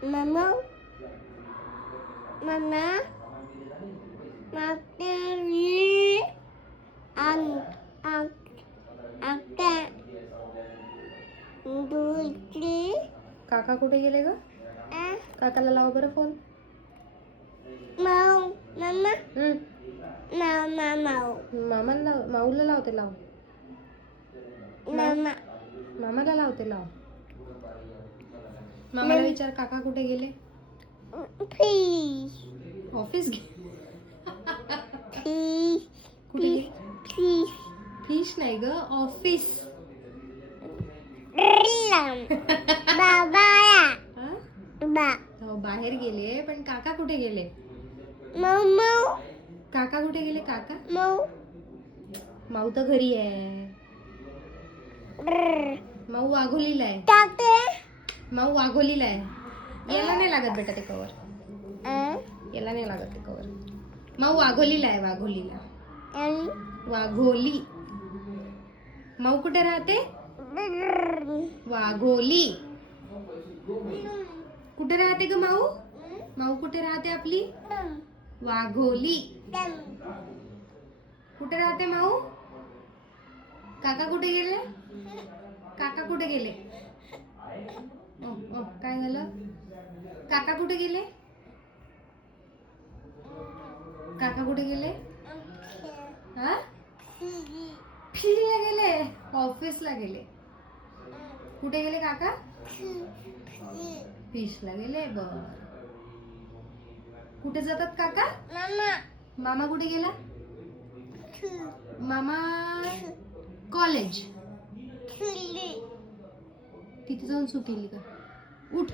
Mama, mama, materi, ang, आता, दुसरी, काका कुठे गेले ग? काकाला लाव बरं फोन. माऊ, mama, हम्म. माऊ, मामाला लाव, माऊला लावते लाव. mama, मामाला लावते लाव. मामाला विचार काका कुठे गेले. please, ऑफिस please, कुठे गेले? please, फिश नाही ग, ऑफिस. बाबा, हा? बा, हो बाहेर गेले, पण काका कुठे गेले? माऊ, काका कुठे गेले? काका माऊ, माऊ तर घरी आहे. माऊ वाघोलीला आहे. टाकते, माऊ वाघोलीला आहे. याला नाही लागत बेटा ते कवर. याला नाही लागत ते कवर. माऊ वाघोलीला आहे. वाघोलीला. वाघोली. माऊ कुठे राहते? वाघोली. कुठे राहते ग माऊ? माऊ कुठे राहते आपली? वाघोली. कुठे राहते माऊ? काका कुठे गेले? काका कुठे गेले? काय झालं? काका कुठे गेले? काका कुठे गेले? हा? फिरायला गेले. ऑफिसला गेले. कुठे गेले काका? फिशला गेले. बर. कुठे जातात काका? मामा कुठे गेला? मामा कॉलेज. तिथे जाऊन सुटेली का? उठ.